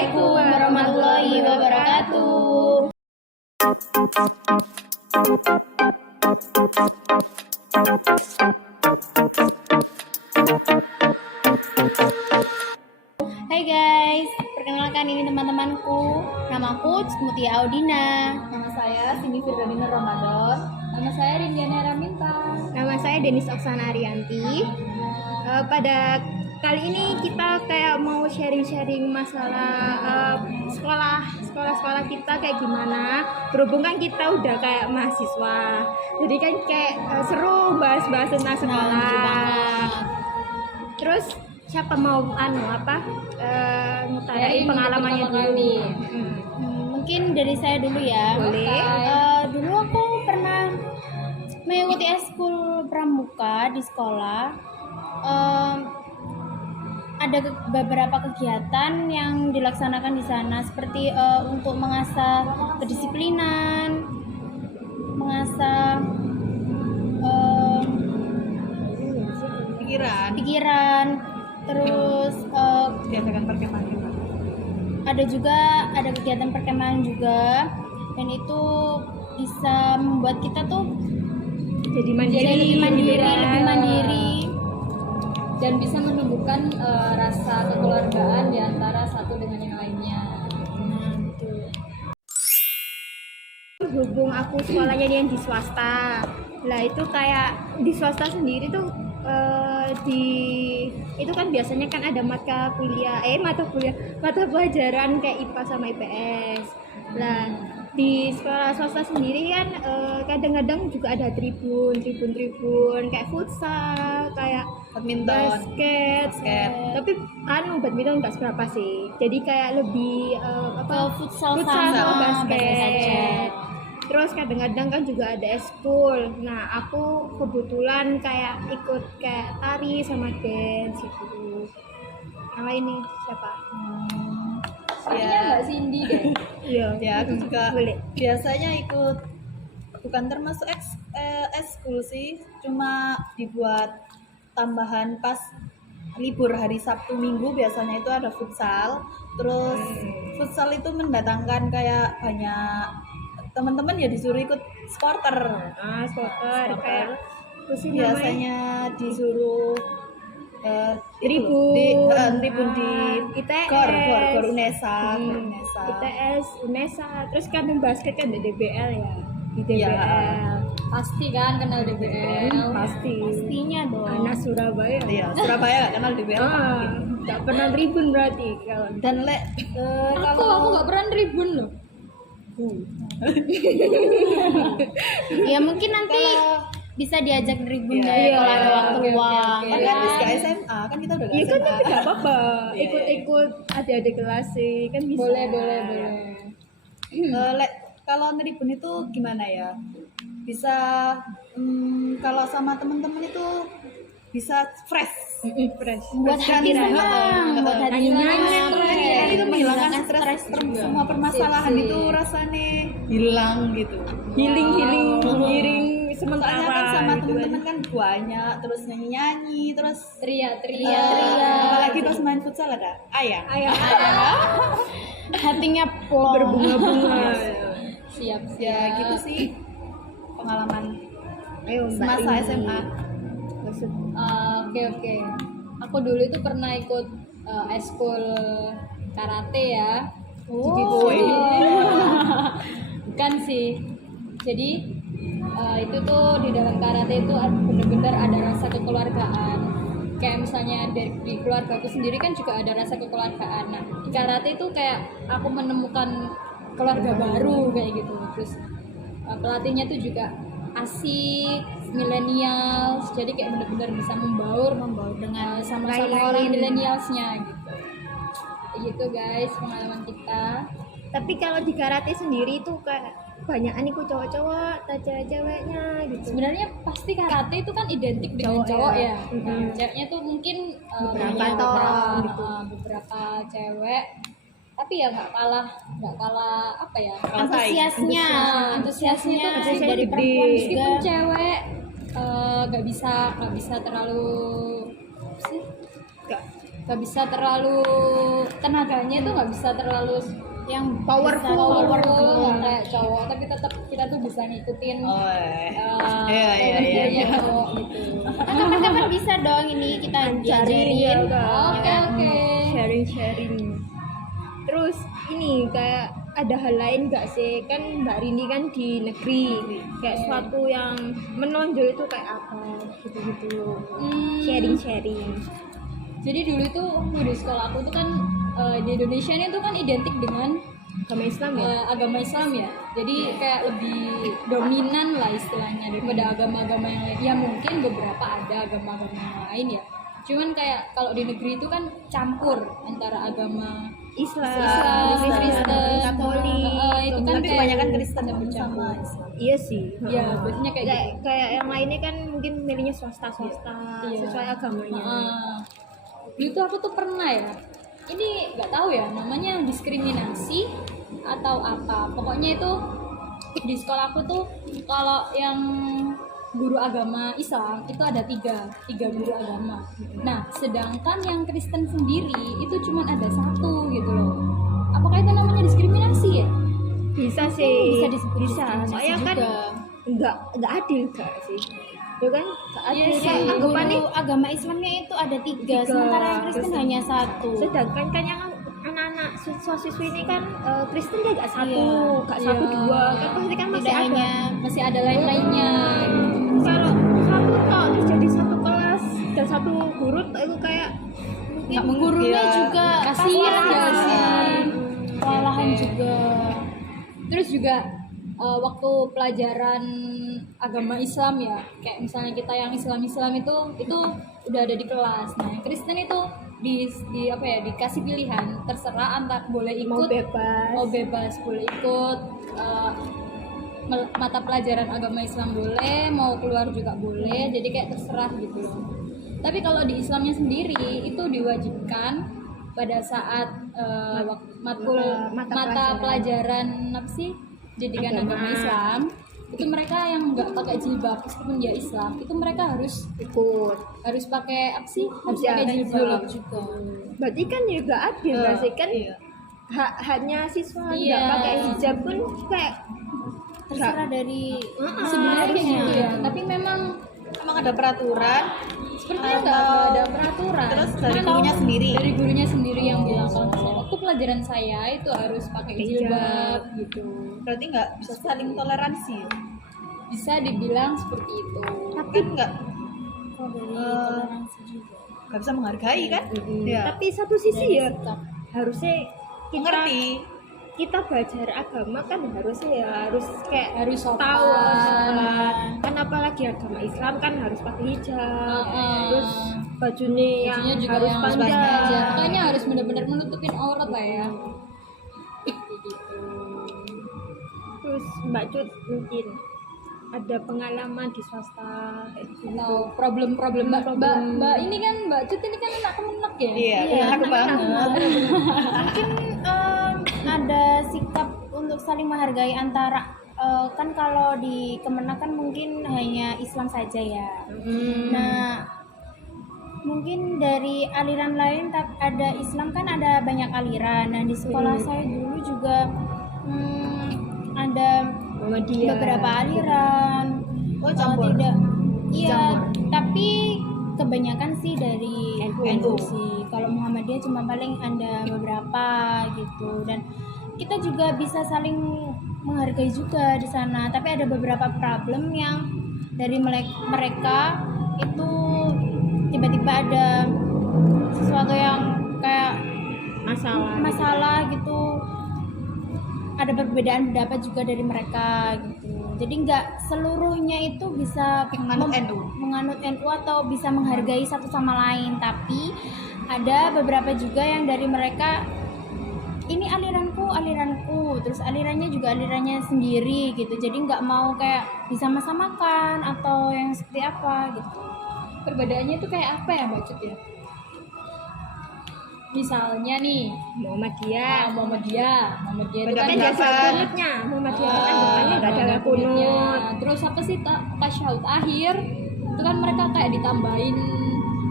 Assalamualaikum warahmatullahi wabarakatuh. Hai guys, perkenalkan ini teman-temanku. Namaku Mutia Audina. Nama saya Cindy Firdalina Ramadan. Nama saya Rindiana Raminta. Nama saya Denis Oksana Arianti. Pada kali ini kita kayak mau sharing-sharing masalah sekolah kita kayak gimana. Berhubung kan kita udah kayak mahasiswa, jadi kan kayak seru bahas-bahas tentang sekolah. Terus siapa mau ngutarain pengalamannya dulu? Mungkin dari saya dulu ya. Boleh. Dulu aku pernah mengikuti eskul pramuka di sekolah. Ada beberapa kegiatan yang dilaksanakan di sana, seperti untuk mengasah kedisiplinan, mengasah pikiran, terus Diadakan perkemahan. ada kegiatan perkemahan juga, dan itu bisa membuat kita tuh Jadi lebih mandiri. Dan bisa menumbuhkan rasa kekeluargaan di antara satu dengan yang lainnya. Berhubung aku sekolahnya di swasta, lah itu kayak di swasta sendiri tuh itu kan biasanya kan ada mata pelajaran kayak IPA sama IPS. Lah di sekolah swasta sendiri kan kadang-kadang juga ada tribun kayak futsal, kayak Badminton. basket. Tapi badminton nggak seberapa sih, jadi kayak lebih futsal sama basket. Terus kadang-kadang kan juga ada eskul. Nah, aku kebetulan kayak ikut kayak tari sama dance gitu. Nama ini siapa? Sepertinya Mbak Cindy deh. Iya. Ya, aku juga Boleh. biasanya ikut, bukan termasuk eskul sih, cuma dibuat tambahan pas libur hari Sabtu Minggu. Biasanya itu ada futsal. Terus futsal itu mendatangkan kayak banyak teman-teman, ya disuruh ikut supporter. Supporter kayak terus ini Biasanya disuruh Tribun. tribun di ITS. Gor Unesa. ITS, UNESA. Terus kan basket kan di DBL ya. Di Iya. DBL. Pasti kan kenal DBL. Pastinya dong. Anak Surabaya. Iya, Surabaya nggak kenal DBL. Nggak pernah tribun berarti kalau. Dan Aku nggak pernah tribun loh. Ya mungkin nanti bisa diajak tribun Iya, deh kalau ada waktu oke, luang. oke. kan udah SMA, kan kita udah Iya kan SMA. tapi nggak apa-apa. Iya. Ikut adik-adik kelas sih kan bisa. Boleh. Kalau ngeribun itu gimana ya? Bisa kalau sama teman-teman itu bisa fresh. Buat hati senang, buat hati Nyanyi itu menghilangkan menghilangkan stres, semua permasalahan Sip. itu rasanya hilang gitu. healing Soalnya sementara kan sama gitu teman-teman kan banyak, terus nyanyi, terus Teriak. apalagi pas main futsal ada ayah. hatinya plong Berbunga-bunga. Siap. Ya gitu sih pengalaman Ayo semasa SMA. Oke. Aku dulu itu pernah ikut eskul karate ya. Bukan sih. Jadi itu tuh di dalam karate itu benar-benar ada rasa kekeluargaan. Kayak misalnya di keluarga aku sendiri kan juga ada rasa kekeluargaan. Nah, di karate itu kayak aku menemukan keluarga baru kayak gitu. Terus pelatihnya tuh juga asik, milenial, jadi kayak benar-benar bisa membaur dengan sama-sama orang milenialsnya gitu. Gitu guys, pengalaman kita. Tapi kalau di karate sendiri tuh kayak banyakan ikut cowok-cowok, cewek-ceweknya gitu. Sebenarnya pasti karate itu kan identik dengan cowok ya. Nah, ceweknya tuh mungkin beberapa cewek, tapi ya nggak kalah apa ya, Antusiasnya tuh dari gede. perempuan juga. Meskipun cewek nggak bisa terlalu apa sih, nggak bisa terlalu tenaganya itu nggak bisa terlalu yang Powerful. powerful kayak cowok, tapi tetap kita tuh bisa ngikutin Oh, iya, cowok gitu. Kapan-kapan bisa dong ini kita Cari ya, diajarin. Kak. Oke. Sharing-sharing. Terus ini kayak ada hal lain nggak sih, kan Mbak Rini kan di negeri, kayak suatu yang menonjol itu kayak apa gitu-gitu, sharing-sharing. Jadi dulu itu waktu di sekolah aku tuh kan di Indonesia ini tuh kan identik dengan Agama Islam ya. agama Islam ya. Jadi kayak lebih dominan lah istilahnya daripada agama-agama yang lain. Ya mungkin beberapa ada agama-agama yang lain ya. Cuman kayak kalau di negeri itu kan campur antara agama Islam, Kristen, Katolik, itu kan tapi kayak kebanyakan Kristen campur. sama Islam. iya sih. Ya, biasanya kayak kayak, gitu. kayak yang lainnya kan mungkin milihnya swasta Iya. sesuai agamanya. Dulu tuh aku tuh pernah ya, ini nggak tahu ya namanya diskriminasi atau apa, pokoknya itu di sekolah aku tuh kalau yang guru agama Islam itu ada tiga guru agama. Nah sedangkan yang Kristen sendiri itu cuma ada satu gitu loh. Apakah itu namanya diskriminasi ya? Bisa sih, Bisa disebut bisa. diskriminasi Soalnya kan juga. nggak adil gak sih? Ya kan nggak Iya adil. sih. Kayak anggapannya Guru agama Islamnya itu ada tiga, sementara yang Kristen hanya satu. sedangkan kan yang anak-anak siswa-siswi ini kan Kristen kan gak satu, Iya. gak satu Iya. dua, kan pasti kan masih Tidak ada. hanya Masih ada lain-lainnya. Kalau satu tok terus jadi satu kelas dan satu guru itu kayak nggak gurunya Iya. juga Kasihan pasti ya sih. kewalahan juga. Terus juga waktu pelajaran agama Islam ya, kayak misalnya kita yang Islam itu udah ada di kelas. Nah, yang Kristen itu di apa ya, dikasih pilihan terserah antara boleh mau ikut bebas. boleh ikut mata pelajaran agama Islam boleh, mau keluar juga boleh, jadi kayak terserah gitu loh. Tapi kalau di Islamnya sendiri itu diwajibkan pada saat mata pelajaran apa sih, pendidikan agama Islam, itu mereka yang nggak pakai jilbab meskipun dia Islam itu mereka harus pakai apa sih, harus Iya, pakai jilbab juga. Berarti kan juga adil gak sih kan? Iya. Hanya siswa Iya. nggak pakai hijab pun kayak Terserah dari sebenarnya kayak gitu harusnya. ya, tapi memang Emang ada peraturan sepertinya nggak Atau- ada peraturan. terus dari Cuman gurunya sendiri? dari gurunya sendiri yang bilang kalau misalnya waktu pelajaran saya itu harus pakai jilbab gitu. berarti nggak bisa saling toleransi ya? Bisa dibilang seperti itu. Tapi nggak Kalau dari toleransi juga. nggak bisa menghargai kan? Iya. tapi satu sisi Dari ya sikap. harusnya Ngerti. kita belajar agama kan harusnya ya harus kayak Harus sopan. tahu sholat. Kan apalagi agama Islam kan harus pakai hijab, terus bajunya yang Bajunya juga harus yang panjang. panjang. Makanya harus benar-benar menutupin aurat lah ya. Terus Mbak Cut mungkin ada pengalaman di swasta kayak gitu. Atau problem-problem mbak ini kan Mbak Cut ini kan anak kemenak ya. Iya, enak banget. Mungkin ada sikap untuk saling menghargai antara kan kalau di Kemenak kan mungkin hanya Islam saja ya. Nah, mungkin dari aliran lain ada Islam kan ada banyak aliran. Nah, di sekolah saya dulu juga ada Muhammadiyah. beberapa aliran. Oh, campur. Tidak. Iya, tapi kebanyakan sih dari NU. sih. Kalau Muhammadiyah cuma paling ada beberapa gitu, dan kita juga bisa saling menghargai juga di sana. Tapi ada beberapa problem yang dari mereka itu tiba-tiba ada sesuatu yang kayak masalah gitu. Ada perbedaan pendapat juga dari mereka gitu. Jadi nggak seluruhnya itu bisa Menganut NU. menganut NU atau bisa menghargai satu sama lain, tapi ada beberapa juga yang dari mereka ini aliranku, terus alirannya juga alirannya sendiri gitu. Jadi nggak mau kayak disama-samakan atau yang seperti apa gitu. Perbedaannya itu kayak apa ya Mbak Cut ya? Misalnya nih Muhammadiyah. Muhammadiyah itu Beda kan Kan pendapat. jasa kunutnya. Muhammadiyah itu kan depannya nggak ada kunut. Terus apa sih tasyahud akhir itu kan mereka kayak ditambahin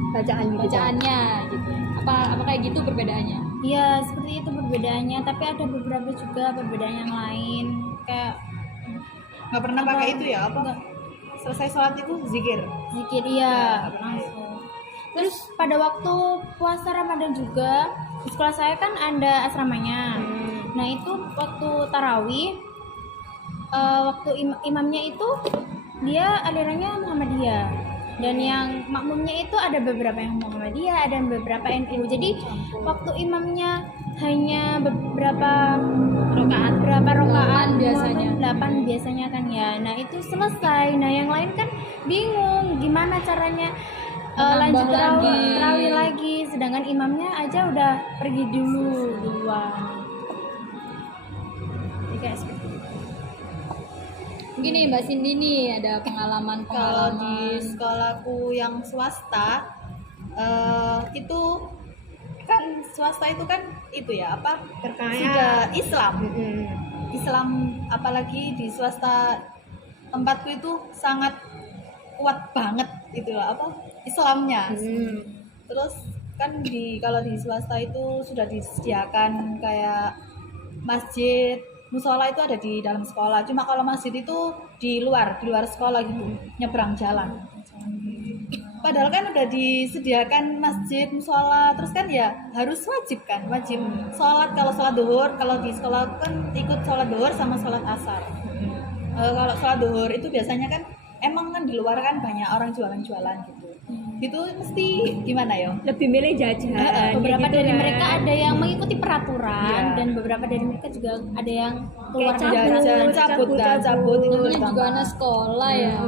Bacaan gitu. bacaannya gitu. apa kayak gitu perbedaannya? Iya, seperti itu perbedaannya, tapi ada beberapa juga perbedaan yang lain. Kayak Nggak pernah pakai itu ya apa? Selesai sholat itu zikir. zikir iya, langsung. Terus pada waktu puasa Ramadan juga di sekolah saya kan ada asramanya. Nah, itu waktu tarawih waktu imamnya itu dia alirannya Muhammadiyah. Dan yang makmumnya itu ada beberapa yang Muhammadiyah, ada beberapa NU. Jadi waktu imamnya hanya beberapa rakaat biasanya. 8 biasanya kan ya. Nah, itu selesai. Nah, yang lain kan bingung gimana caranya lanjut lagi. tarawih lagi, sedangkan imamnya aja udah pergi duluan. Jadi kayak seperti itu. Mungkin nih Mbak Cindy nih ada pengalaman Kalau di sekolahku yang swasta itu kan swasta itu kan itu ya apa Terkaya. sudah Islam. Mm-mm. Islam apalagi di swasta tempatku itu sangat kuat banget itu apa Islamnya. Terus kan kalau di swasta itu sudah disediakan kayak masjid, musola itu ada di dalam sekolah. Cuma kalau masjid itu di luar sekolah gitu, nyebrang jalan. Padahal kan udah disediakan masjid, musola, terus kan ya harus wajib sholat. Kalau sholat duhur, kalau di sekolah kan ikut sholat duhur sama sholat asar. Kalau sholat duhur itu biasanya kan emang kan di luar kan banyak orang jualan-jualan gitu. Itu mesti gimana ya? Lebih milih jajan. Beberapa gitu dari kan. mereka ada yang mengikuti peraturan Iya. dan beberapa dari mereka juga ada yang keluar Kayak dari Jajan, peraturan. cabut itu namanya juga gampang. anak sekolah ya.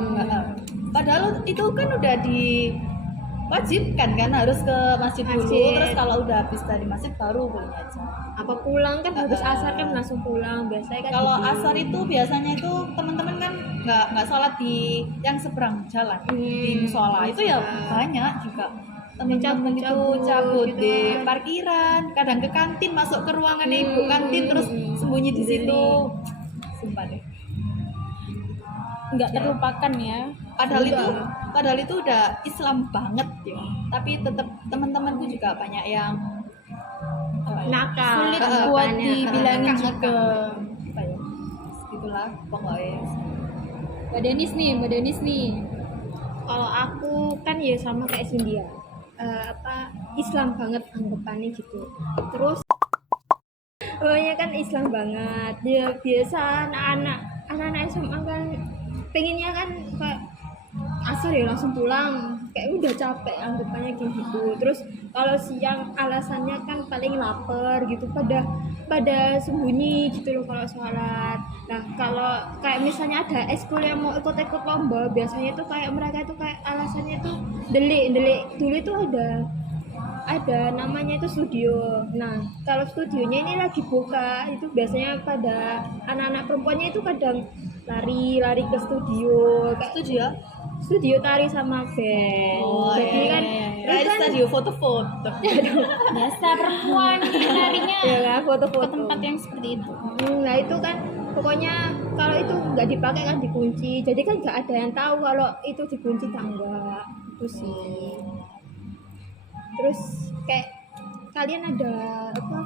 Padahal itu kan udah diwajibkan kan harus ke masjid dulu. Masjid. Terus kalau udah habis dari masjid baru boleh aja. Apa pulang kan habis asar kan langsung pulang biasanya kan Kalau gitu. asar itu biasanya itu teman-teman kan nggak sholat di yang seberang jalan di musola itu ya banyak juga teman-teman itu cabut gitu di kan. parkiran, kadang ke kantin, masuk ke ruangan ibu kantin terus sembunyi di situ. Sumpah deh. Nggak terlupakan ya. Padahal itu udah Islam banget ya. Tapi tetap teman-temanku juga banyak yang apa ya, nakal. Sulit Heeh, buat banyak. dibilangin Ngekang, juga. apa ya, gitulah pokoknya. Mbak Denis nih. Kalau aku kan ya sama kayak Cindy ya. Islam banget anggapannya gitu. Terus pokoknya kan Islam banget. Dia biasa anak-anak SMA kan pengennya kan kayak asar ya langsung pulang, kayak udah capek anggapannya kayak gitu. Terus kalau siang alasannya kan paling lapar gitu, pada sembunyi gitu loh kalau sholat. Nah kalau kayak misalnya ada ekskul yang mau ikut lomba, biasanya tuh kayak mereka tuh kayak alasannya tuh delik dulu tuh ada namanya itu studio. Nah kalau studionya ini lagi buka, itu biasanya pada anak-anak perempuannya itu kadang lari ke studio, kayak studio tari sama band. Jadi kan Kayak kan studio foto-foto. Biasa perempuan larinya ya kan ke foto-foto. tempat yang seperti itu. Nah itu kan pokoknya kalau itu nggak dipakai kan dikunci. Jadi kan nggak ada yang tahu kalau itu dikunci tak enggak. Itu sih. Terus kayak kalian ada apa?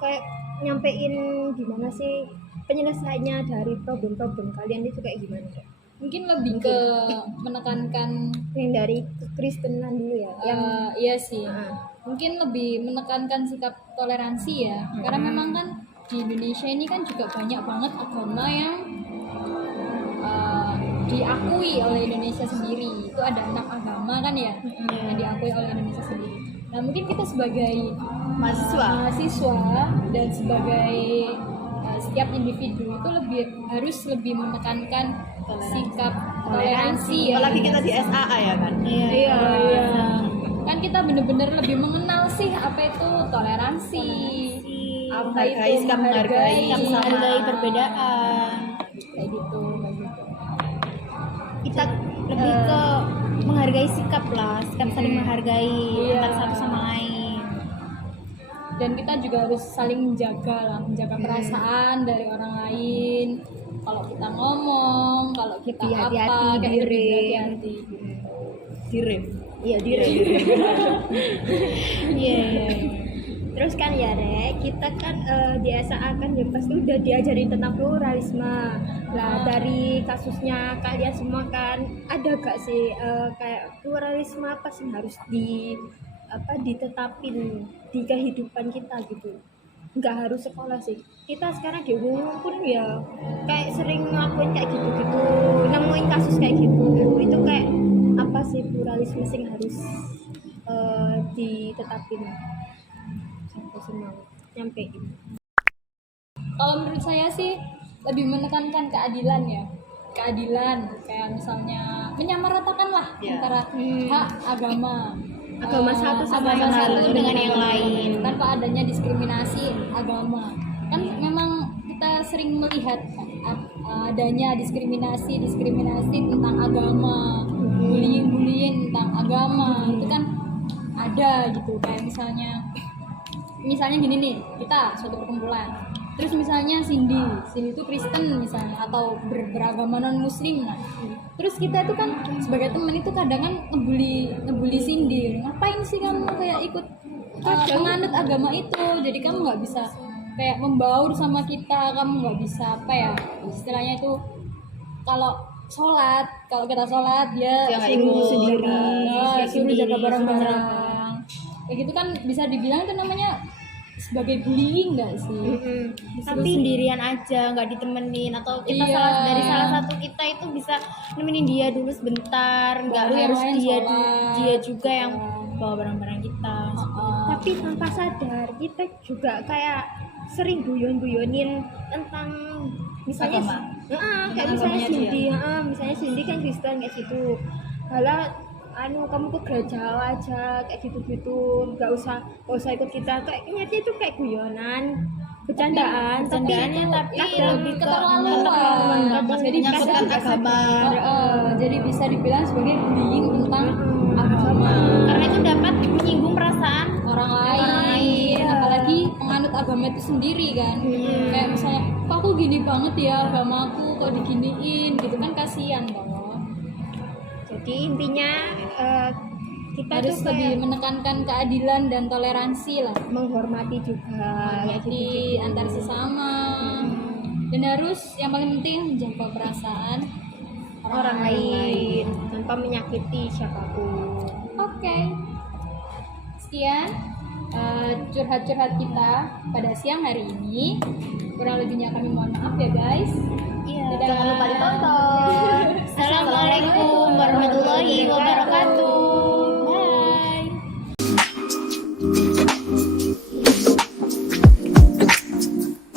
Kayak nyampein gimana sih penyelesaiannya dari problem-problem kalian itu kayak gimana? Mungkin lebih ke menekankan Yang dari kekristenan dulu ya. Yang iya sih. Mungkin lebih menekankan sikap toleransi ya. Karena memang kan di Indonesia ini kan juga banyak banget agama yang diakui oleh Indonesia sendiri. Itu ada 6 agama kan ya yang diakui oleh Indonesia sendiri. Nah mungkin kita sebagai mahasiswa dan sebagai setiap individu itu harus lebih menekankan sikap toleransi ya. Apalagi kita di SAA ya kan. Iya. Kan kita bener-bener lebih mengenal sih apa itu toleransi, apa itu Menghargai perbedaan. kayak gitu. Kita lebih ke menghargai sikap saling menghargai Iya. antar satu sama lain. Dan kita juga harus saling menjaga perasaan dari orang lain. Kalau kita ngomong, kalau kita Lebih apa, hati-hati, kayak lebih diri. hati-hati. Dirim. Iya diri. Iya. Terus kan ya Rek, kita kan di SMA kan ya pasti udah diajarin tentang pluralisme. Lah dari kasusnya kalian semua kan ada gak sih kayak pluralisme apa sih harus ditetapin di kehidupan kita gitu? Nggak harus sekolah sih. Kita sekarang di umum pun ya kayak sering ngelakuin kayak gitu-gitu, nemuin kasus kayak gitu. Itu kayak apa sih pluralisme sing harus ditetapin? Sampai semua nyampein. Kalau menurut saya sih lebih menekankan keadilan ya. Keadilan kayak misalnya menyamaratakan lah antara hak agama Satu sama agama yang satu lain dengan yang lain tanpa adanya diskriminasi agama. Kan memang kita sering melihat adanya diskriminasi tentang agama, bullying tentang agama. Itu kan ada gitu, kayak misalnya gini nih, kita suatu perkumpulan, terus misalnya Cindy itu Kristen misalnya atau beragama non Muslim, nah terus kita itu kan sebagai teman itu kadang kan ngebully Cindy, ngapain sih kamu kayak ikut menganut agama itu, jadi kamu nggak bisa kayak membaur sama kita, kamu nggak bisa apa ya istilahnya itu, kalau kita sholat dia suruh sendiri, suruh jaga barang-barang kayak gitu kan, bisa dibilang itu namanya sebagai bullying nggak sih? Tapi sendirian aja, nggak ditemenin, atau kita dari salah satu kita itu bisa nemenin dia dulu sebentar, nggak Baru yang harus lain dia sholat. dia juga yang bawa barang-barang kita. Tapi tanpa sadar kita juga kayak sering guyon-guyonin tentang misalnya kayak misalnya Cindy kan Kristen kayak gitu. Halah kamu ke gereja aja kayak gitu-gitu, nggak usah ikut kita, kayaknya itu kayak guyonan, bercandaan tapi lebih keterlaluan. Jadi menyangkutkan agama. Jadi bisa dibilang sebagai bullying tentang agama Karena itu dapat menyinggung perasaan orang lain, apalagi penganut agama itu sendiri kan. Kayak misalnya, kok aku gini banget ya agamaku, kok diginiin gitu kan, kasihan dong. Jadi intinya kita Harus tuh lebih kayak menekankan keadilan dan toleransi lah, menghormati juga kayak di gitu. antar sesama, dan harus yang paling penting menjaga perasaan orang lain tanpa menyakiti siapapun. Oke. Sekian curhat-curhat kita pada siang hari ini. Kurang lebihnya kami mohon maaf ya guys. Jangan lupa ditonton. Assalamualaikum warahmatullahi wabarakatuh.